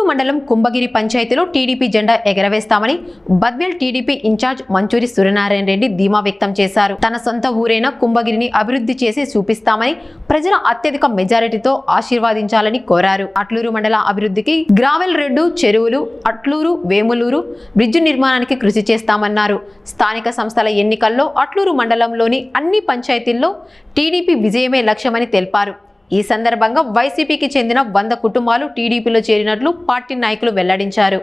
అట్లూరు మండలం కుంభగిరి పంచాయతీలో టీడీపీ జెండా ఎగరవేస్తామని బద్వేల్ టీడీపీ ఇన్ఛార్జ్ మంచూరి సూర్యనారాయణ రెడ్డి ధీమా వ్యక్తం చేశారు. తన సొంత ఊరైన కుంభగిరిని అభివృద్ధి చేసి చూపిస్తామని ప్రజల అత్యధిక మెజారిటీతో ఆశీర్వదించాలని కోరారు. అట్లూరు మండల అభివృద్ధికి గ్రావెల్ రెడ్డు చెరువులు, అట్లూరు వేములూరు బ్రిడ్జి నిర్మాణానికి కృషి చేస్తామన్నారు. స్థానిక సంస్థల ఎన్నికల్లో అట్లూరు మండలంలోని అన్ని పంచాయతీల్లో టీడీపీ విజయమే లక్ష్యమని తెలిపారు. ఈ సందర్భంగా వైసీపీకి చెందిన 100 కుటుంబాలు టీడీపీలో చేరినట్లు పార్టీ నాయకులు వెల్లడించారు.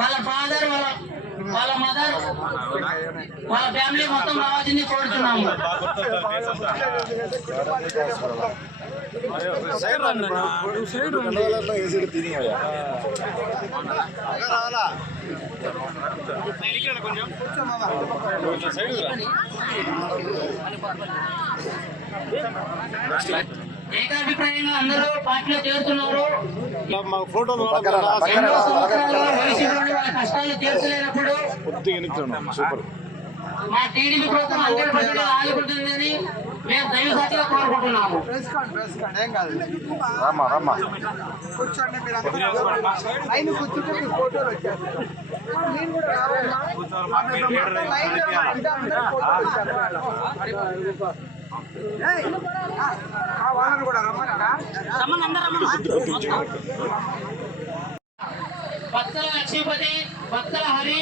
వాళ్ళ మదర్ వాళ్ళ ఫ్యామిలీ మొత్తం రావాల్సింది కోరుతున్నాము. ఏకాభిప్రాయంగా అందరూ పార్టీలో చేరుతున్నారు. కష్టాలు తీర్చలేనప్పుడు మా టీడీపీ ప్రభుత్వం 100% ఆదుకుంటుందని మేము దైవసాక్షిగా కోరుకుంటున్నాము. భక్తుల లక్ష్మీపతి, భక్తుల హరి,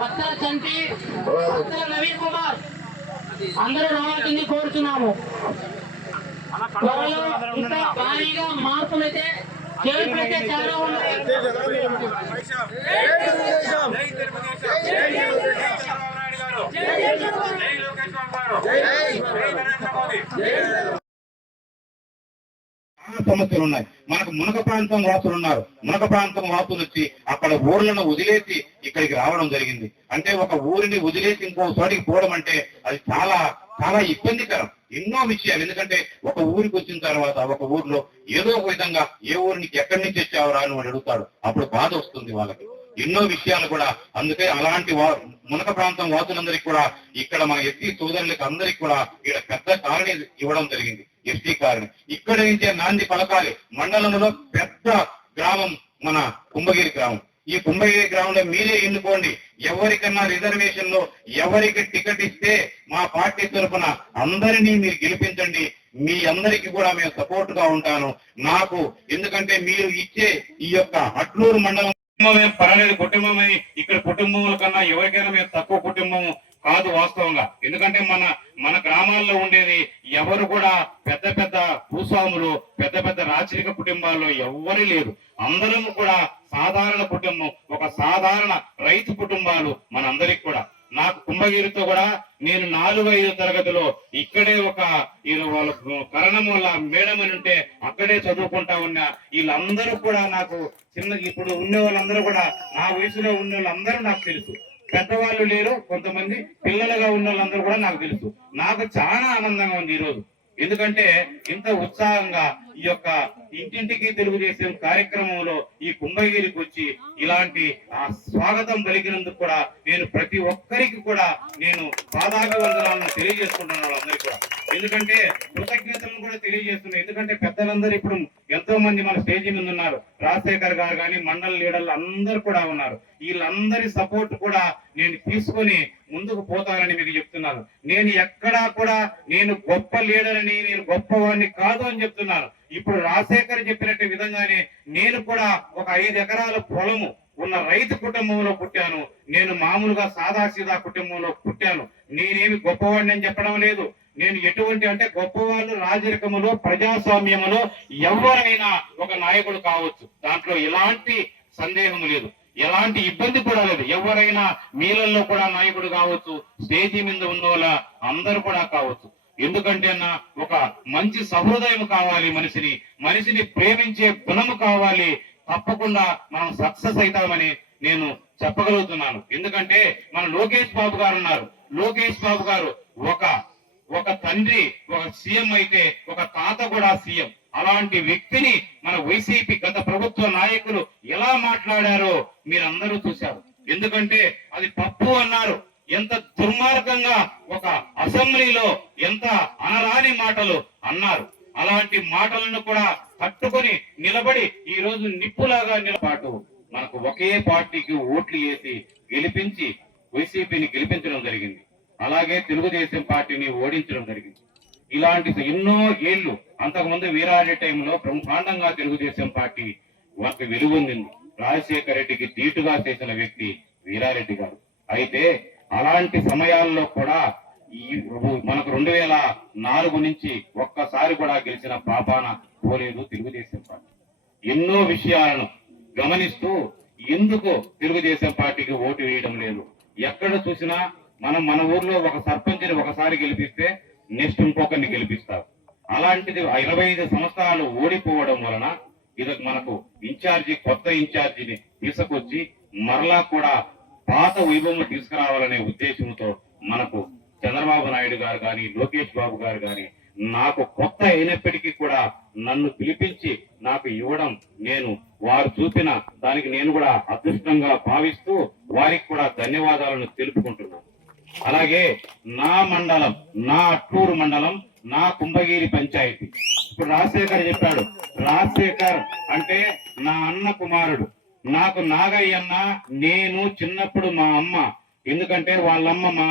భక్తుల చంటి, భక్తుల నవీన్ కుమార్ అందరూ రావాల్సింది కోరుతున్నాము. భారీగా మార్పులు అయితే చేతులైతే చాలా ఉన్నాయి. సమస్యలు ఉన్నాయి. మనకు మునక ప్రాంతం వాసులు ఉన్నారు. మునక ప్రాంతం వాసులు వచ్చి అక్కడ ఊర్లను వదిలేసి ఇక్కడికి రావడం జరిగింది. అంటే ఒక ఊరిని వదిలేసి ఇంకో చోటికి పోవడం అంటే అది చాలా చాలా ఇబ్బందికరం. ఎన్నో విషయాలు, ఎందుకంటే ఒక ఊరికి వచ్చిన తర్వాత ఒక ఊర్లో ఏదో ఒక విధంగా ఏ ఊరికి ఎక్కడి నుంచి వచ్చావరా అని వాడు అడుగుతాడు. అప్పుడు బాధ వస్తుంది వాళ్ళకి. ఎన్నో విషయాలు కూడా అందుకే అలాంటి మునక ప్రాంతం వాసులందరికీ కూడా ఇక్కడ మన ఎస్సీ సోదరులకు అందరికీ కూడా ఇక్కడ పెద్ద కాలనీ ఇవ్వడం జరిగింది. ఎస్టీ కాలనీ ఇక్కడ నుంచే నాంది పలకాలి. మండలంలో పెద్ద గ్రామం మన కుంభగిరి గ్రామం. ఈ కుంభగిరి గ్రామంలో మీరే ఎన్నుకోండి. ఎవరికన్నా రిజర్వేషన్ లో ఎవరికి టికెట్ ఇస్తే మా పార్టీ తరఫున అందరినీ మీరు గెలిపించండి. మీ అందరికీ కూడా మేము సపోర్ట్ గా ఉంటాను. నాకు ఎందుకంటే మీరు ఇచ్చే ఈ యొక్క అట్లూరు మండలం పర్వాలేదు కుటుంబమే. ఇక్కడ కుటుంబముల కన్నా ఎవరికైనా మేము తక్కువ కుటుంబం కాదు వాస్తవంగా. ఎందుకంటే మన గ్రామాల్లో ఉండేది ఎవరు కూడా పెద్ద పెద్ద భూస్వాములు, పెద్ద పెద్ద రాచరిక కుటుంబాల్లో ఎవ్వరూ లేరు. అందరం కూడా సాధారణ కుటుంబం, ఒక సాధారణ రైతు కుటుంబాలు మనందరికి కూడా. నాకు కుంభగిరితో కూడా నేను 4-5 తరగతిలో ఇక్కడే ఒక వాళ్ళ కరణం వల్ల మేడం అని ఉంటే అక్కడే చదువుకుంటా ఉన్నా. వీళ్ళందరూ కూడా నాకు ఇప్పుడు ఉండే వాళ్ళందరూ కూడా నా వయసులో ఉన్న వాళ్ళందరూ నాకు తెలుసు. పెద్దవాళ్ళు లేరు, కొంతమంది పిల్లలుగా ఉన్న వాళ్ళందరూ కూడా నాకు తెలుసు. నాకు చాలా ఆనందంగా ఉంది ఈరోజు. ఎందుకంటే ఇంత ఉత్సాహంగా ఈ యొక్క ఇంటింటికి తెలుగుదేశం కార్యక్రమంలో ఈ కుంభగిరికి వచ్చి ఇలాంటి స్వాగతం పలికినందుకు కూడా నేను ప్రతి ఒక్కరికి కూడా నేను పాదాభివందనాలను తెలియజేసుకుంటున్నాను వాళ్ళందరికీ కూడా. ఎందుకంటే కృతజ్ఞతలను కూడా తెలియజేస్తున్నాను. ఎందుకంటే పెద్దలందరూ ఇప్పుడు ఎంతో మంది మన స్టేజీ మీద ఉన్నారు. రాజశేఖర్ గారు కానీ మండల లీడర్లు అందరూ కూడా ఉన్నారు. వీళ్ళందరి సపోర్ట్ కూడా నేను తీసుకొని ముందుకు పోతానని మీకు చెప్తున్నాను. నేను ఎక్కడా కూడా నేను గొప్ప లీడర్ అని, నేను గొప్పవాడిని కాదు అని చెప్తున్నాను. ఇప్పుడు రాజశేఖర్ చెప్పినట్టు విధంగానే నేను కూడా ఒక 5 ఎకరాల పొలము ఉన్న రైతు కుటుంబంలో పుట్టాను. నేను మామూలుగా సాదాసీదా కుటుంబంలో పుట్టాను. నేనేమి గొప్పవాడిని అని చెప్పడం లేదు. నేను ఎటువంటి అంటే గొప్పవాళ్ళు రాజరికములో, ప్రజాస్వామ్యములో ఎవరైనా ఒక నాయకుడు కావచ్చు. దాంట్లో ఎలాంటి సందేహం లేదు, ఎలాంటి ఇబ్బంది కూడా లేదు. ఎవరైనా మీలల్లో కూడా నాయకుడు కావచ్చు, స్టేజీ మీద ఉన్న వాళ్ళ అందరూ కూడా కావచ్చు. ఎందుకంటే ఒక మంచి సహృదయం కావాలి. మనిషిని ప్రేమించే గుణము కావాలి. తప్పకుండా మనం సక్సెస్ అవుతామని నేను చెప్పగలుగుతున్నాను. ఎందుకంటే మన లోకేష్ బాబు గారు ఉన్నారు. లోకేష్ బాబు గారు ఒక తండ్రి ఒక సీఎం అయితే ఒక తాత కూడా సీఎం. అలాంటి వ్యక్తిని మన వైసీపీ గత ప్రభుత్వ నాయకులు ఎలా మాట్లాడారో మీరందరూ చూశారు. ఎందుకంటే అది తప్పు అన్నారు. ఎంత దుర్మార్గంగా ఒక అసెంబ్లీలో ఎంత అనరాని మాటలు అన్నారు. అలాంటి మాటలను కూడా పట్టుకొని నిలబడి ఈ రోజు నిప్పులాగా నిలబాటు మనకు ఒకే పార్టీకి ఓట్లు వేసి గెలిపించి వైసీపీని గెలిపించడం జరిగింది. అలాగే తెలుగుదేశం పార్టీని ఓడించడం జరిగింది. ఇలాంటి ఎన్నో ఏళ్లు అంతకుముందు వీరారెడ్డి టైంలో బ్రహ్మాండంగా తెలుగుదేశం పార్టీ వారికి వెలుగొందింది. రాజశేఖర రెడ్డికి ధీటుగా చేసిన వ్యక్తి వీరారెడ్డి గారు. అయితే అలాంటి సమయాల్లో కూడా మనకు 2004 నుంచి ఒక్కసారి కూడా గెలిచిన పాపాన పోలేదు తెలుగుదేశం పార్టీ. ఎన్నో విషయాలను గమనిస్తూ ఎందుకు తెలుగుదేశం పార్టీకి ఓటు వేయడం లేదు, ఎక్కడ చూసినా మన ఊర్లో ఒక సర్పంచ్ని ఒకసారి గెలిపిస్తే నెక్స్ట్ ఇంకొకరిని గెలిపిస్తారు. అలాంటిది 25 సంవత్సరాలు ఓడిపోవడం వలన ఇది మనకు కొత్త ఇన్ఛార్జిని తీసుకొచ్చి మరలా కూడా పాత వైభవం తీసుకురావాలనే ఉద్దేశంతో మనకు చంద్రబాబు నాయుడు గారు కానీ లోకేష్ బాబు గారు కానీ నాకు కొత్త అయినప్పటికీ కూడా నన్ను పిలిపించి నాకు ఇవ్వడం నేను వారు చూపిన దానికి నేను కూడా అదృష్టంగా భావిస్తూ వారికి కూడా ధన్యవాదాలను తెలుపుకుంటున్నాను. అలాగే నా మండలం, నా అట్టూరు మండలం, నా కుంభగిరి పంచాయతీ. ఇప్పుడు రాజశేఖర్ చెప్పాడు, రాజశేఖర్ అంటే నా అన్న కుమారుడు. నాకు నాగయ్య అన్న, నేను చిన్నప్పుడు మా అమ్మ, ఎందుకంటే మా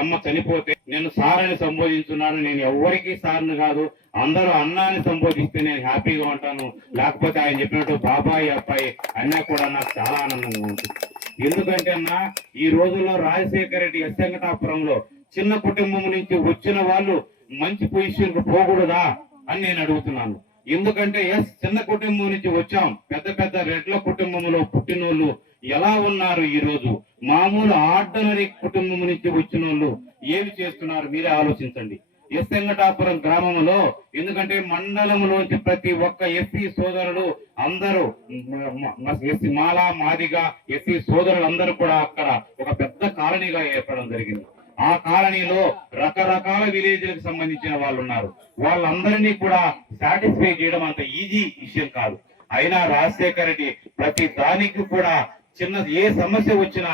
అమ్మ చనిపోతే నేను సార్ అని సంబోధించున్నాను. నేను ఎవరికి సార్ని కాదు, అందరూ అన్నాని సంబోధిస్తే నేను హ్యాపీగా ఉంటాను. లేకపోతే ఆయన చెప్పినట్టు బాబాయ్ అబ్బాయి అన్నా కూడా నాకు చాలా ఆనందంగా ఉంటుంది. ఎందుకంటే అన్న ఈ రోజుల్లో రాజశేఖర రెడ్డి వెంకటాపురంలో చిన్న కుటుంబం నుంచి వచ్చిన వాళ్ళు మంచి పొజిషన్ కు పోకూడదా అని నేను అడుగుతున్నాను. ఎందుకంటే చిన్న కుటుంబం నుంచి వచ్చాం, పెద్ద రెడ్ల కుటుంబంలో పుట్టినోళ్ళు ఎలా ఉన్నారు ఈ రోజు, మామూలు ఆర్డినరీ కుటుంబం నుంచి వచ్చిన వాళ్ళు ఏమి చేస్తున్నారు మీరే ఆలోచించండి. వెంకటాపురం గ్రామంలో, ఎందుకంటే మండలంలోంచి ప్రతి ఒక్క ఎస్సీ సోదరులు అందరూ మాలా మాదిగా ఎస్సీ సోదరులు అందరూ కూడా అక్కడ ఒక పెద్ద కాలనీగా ఏర్పడడం జరిగింది. ఆ కాలనీలో రకరకాల విలేజ్లకు సంబంధించిన వాళ్ళు ఉన్నారు. వాళ్ళందరినీ కూడా సాటిస్ఫై చేయడం అంత ఈజీ విషయం కాదు. అయినా రాజశేఖర రెడ్డి ప్రతి దానికి కూడా ఏ సమస్య వచ్చినా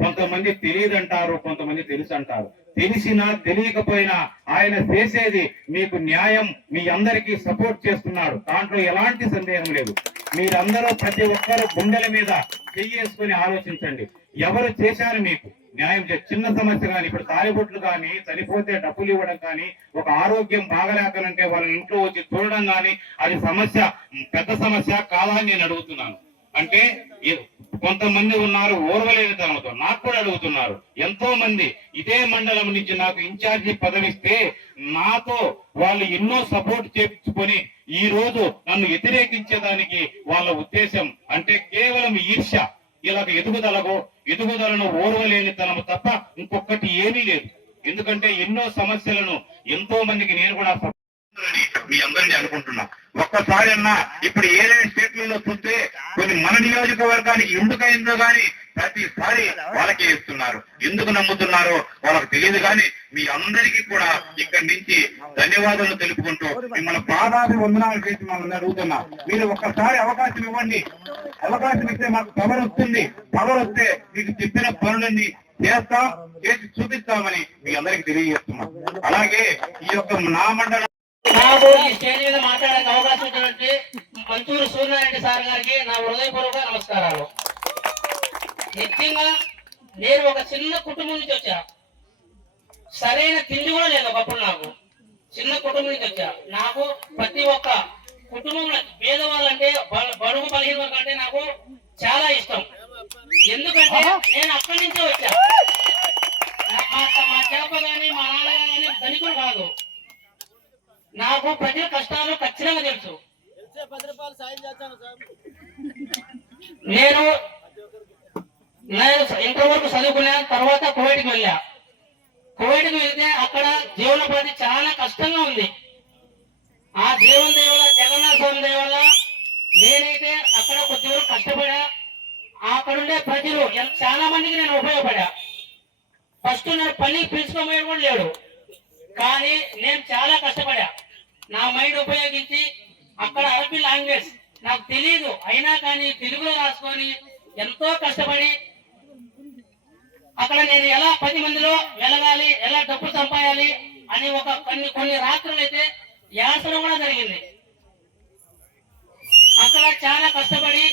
కొంతమంది తెలియదంటారు, కొంతమంది తెలుసు అంటారు. తెలిసినా తెలియకపోయినా ఆయన చేసేది మీకు న్యాయం, మీ అందరికీ సపోర్ట్ చేస్తున్నాడు, దాంట్లో ఎలాంటి సందేహం లేదు. మీరందరూ ప్రతి ఒక్కరు గుండెల మీద చెయ్యేసుకుని ఆలోచించండి, ఎవరు చేశారు మీకు న్యాయం. చిన్న సమస్య కానీ, ఇప్పుడు తాలిబొట్లు కానీ, చనిపోతే డబ్బులు ఇవ్వడం కానీ, ఒక ఆరోగ్యం బాగలేకనంటే వాళ్ళ ఇంట్లో వచ్చి చూడడం కానీ, అది సమస్య పెద్ద సమస్య కాదా అని నేను అడుగుతున్నాను. అంటే కొంతమంది ఉన్నారు ఓర్వలేని తనంతో, నాకు కూడా అడుగుతున్నారు ఎంతో మంది. ఇదే మండలం నుంచి నాకు ఇన్ఛార్జి పదవిస్తే నాతో వాళ్ళు ఎన్నో సపోర్ట్ చేసుకొని ఈ రోజు నన్ను వ్యతిరేకించేదానికి వాళ్ళ ఉద్దేశం అంటే కేవలం ఈర్ష్య. ఇలాగ ఎదుగుదలను ఓర్వలేని తనము తప్ప ఇంకొకటి ఏమీ లేదు. ఎందుకంటే ఎన్నో సమస్యలను ఎంతో మందికి నేను కూడా మీ అందరినీ అనుకుంటున్నా. ఒక్కసారి అన్నా ఇప్పుడు ఏదైనా స్టేట్లలో చూస్తే కొన్ని మన నియోజకవర్గానికి ఎందుకైందో గాని ప్రతిసారి వాళ్ళకే ఇస్తున్నారు. ఎందుకు నమ్ముతున్నారో వాళ్ళకి తెలియదు. కానీ మీ అందరికీ కూడా ఇక్కడి నుంచి ధన్యవాదాలు తెలుపుకుంటూ మిమ్మల్ని పాదాభి వందనాలు చేసి మమ్మల్ని అడుగుతున్నా. మీరు ఒక్కసారి అవకాశం ఇవ్వండి. అవకాశం ఇస్తే మాకు పవర్ వస్తుంది. పవర్ వస్తే మీకు చెప్పిన పనులన్నీ చేసి చూపిస్తామని మీ అందరికి తెలియజేస్తున్నాం. అలాగే ఈ యొక్క నా మండలం నాకు ఈ స్టేజ్ మీద మాట్లాడే అవకాశం ఇచ్చినటువంటి మంచూరు సూర్యారెడ్డి సార్ గారికి నా హృదయపూర్వక నమస్కారాలు. నిజంగా నేను ఒక చిన్న కుటుంబం నుంచి వచ్చా, సరైన తిండి కూడా లేదు ఒకప్పుడు. నాకు చిన్న కుటుంబం నుంచి వచ్చా. నాకు ప్రతి ఒక్క కుటుంబంలో పేదవాళ్ళంటే బడుగు బలహీన అంటే నాకు చాలా ఇష్టం. ఎందుకంటే నేను అక్కడి నుంచే వచ్చా. మా చేప కానీ మా నాన్న కానీ ధనికులు కాదు. నాకు ప్రజల కష్టాలు ఖచ్చితంగా తెలుసు. నేను ఇంటర్ వరకు చదువుకున్నా. తర్వాత కువైట్కి వెళ్ళా. కువైట్కి వెళ్తే అక్కడ జీవనోపాధి చాలా కష్టంగా ఉంది. ఆ దేవుని దయ వల్ల, జగన్నాథ స్వామి దయ వల్ల నేనైతే అక్కడ కొద్ది వరకు కష్టపడా. అక్కడుండే ప్రజలు చాలా మందికి నేను ఉపయోగపడా. ఫస్ట్ నేను పని పిలుచుకోబోయే కూడా లేడు, కానీ నేను చాలా కష్టపడా. నా మైండ్ ఉపయోగించి అక్కడ అరబీ లాంగ్వేజ్ నాకు తెలియదు, అయినా కానీ తెలుగులో రాసుకొని ఎంతో కష్టపడి అక్కడ నేను ఎలా 10 మందిలో వెలగాలి, ఎలా డబ్బు సంపాయాలి అని కొన్ని రాత్రులు అయితే యాసడం కూడా జరిగింది. అక్కడ చాలా కష్టపడి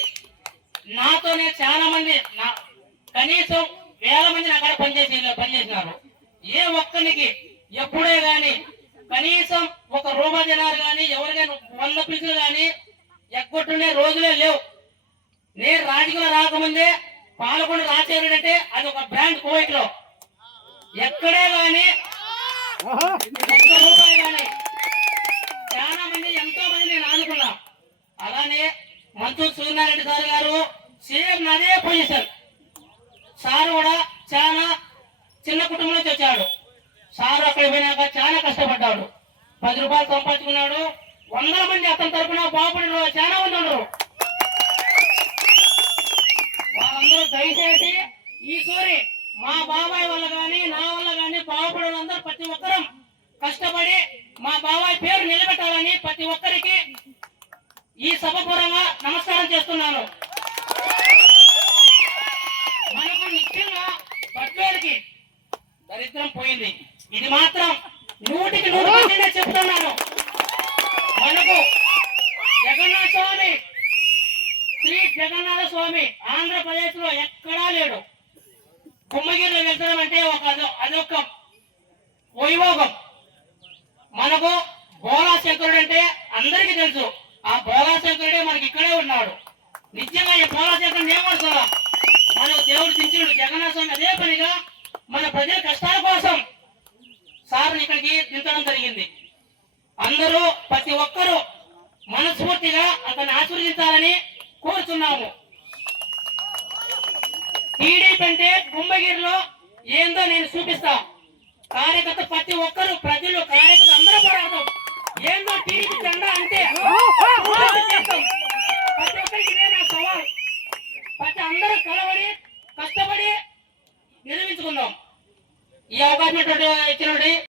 నాతోనే చాలా మంది కనీసం వేల మంది అక్కడ పనిచేసినారు. ఏ ఒక్కరికి ఎప్పుడే గాని కనీసం ఒక రూపాయి జనాలు కానీ ఎవరికైనా 100 పీసులు కానీ ఎగ్గొట్టుండే రోజులే లేవు. నేను రాజకీయ రాకముందే పాలకొండ రాజశేఖరుడు అంటే అది ఒక బ్రాండ్ కువైట్ లో. ఎక్కడే గాని ఒక్క రూపాయి కానీ చాలా మంది ఎంతో మంది నేను ఆదుకున్నా. అలానే మంచూరి సూర్యనారాయణ సార్ గారు సేమ్ అదే పొజిషన్. సార్ కూడా చాలా చిన్న కుటుంబం నుంచి వచ్చాడు. సార్ అక్కడ పోయినాక చాలా కష్టపడ్డాడు. 10 రూపాయలు సంపాదించుకున్నాడు. 100 మంది అతని తరఫున బాగుపడిన చాలా మంది ఉన్నారు. వాళ్ళందరూ దయచేసి ఈ సూరి మా బాబాయ్ వల్ల కానీ నా వల్ల కానీ బాగుపడే ప్రతి ఒక్కరం కష్టపడి మా బాబాయ్ పేరు నిలబెట్టాలని ప్రతి ఒక్కరికి ఈ సభపూర్వంగా నమస్కారం చేస్తున్నాను. మనకు నిత్యంగా బద్వేలుకి దరిద్రం పోయింది. ఇది మాత్రం 100% చెప్తున్నాను. మనకు జగన్నాథ స్వామి, శ్రీ జగన్నాథ స్వామి ఆంధ్రప్రదేశ్ లో ఎక్కడా లేడు. కుమ్మగిరిలో వెళ్తాం అంటే అదొక వైభోగం. మనకు బోలా శంకరుడు అంటే అందరికీ తెలుసు. ఆ బోలా శంకరుడే మనకి ఇక్కడే ఉన్నాడు. నిజంగా ఈ బోలా శంకరుడు ఏమడుతుందా మనకు దేవుడు దించుడు. జగన్నాథ స్వామి అదే పనిగా మన ప్రజల కష్టాల కోసం సార్ని ఇక్కడికి దించడం జరిగింది. అందరూ ప్రతి ఒక్కరూ మనస్ఫూర్తిగా అతన్ని ఆశీర్వదించాలని కోరుతున్నాము. టీడీపీ అంటే కుంభగిరిలో ఏందో నేను చూపిస్తా. కార్యకర్త ప్రతి ఒక్కరు ప్రజలు కార్యకర్త అందరూ పోరాడతాం. ఏందో టీడీపీ జెండా అంటే ప్రతి ఒక్కరికి ఇదే నా సవాల్. ప్రతి అందరూ కలవడి కష్టపడి నిర్మించుకుందాం. ఈ అవకాశం ఇచ్చినటువంటి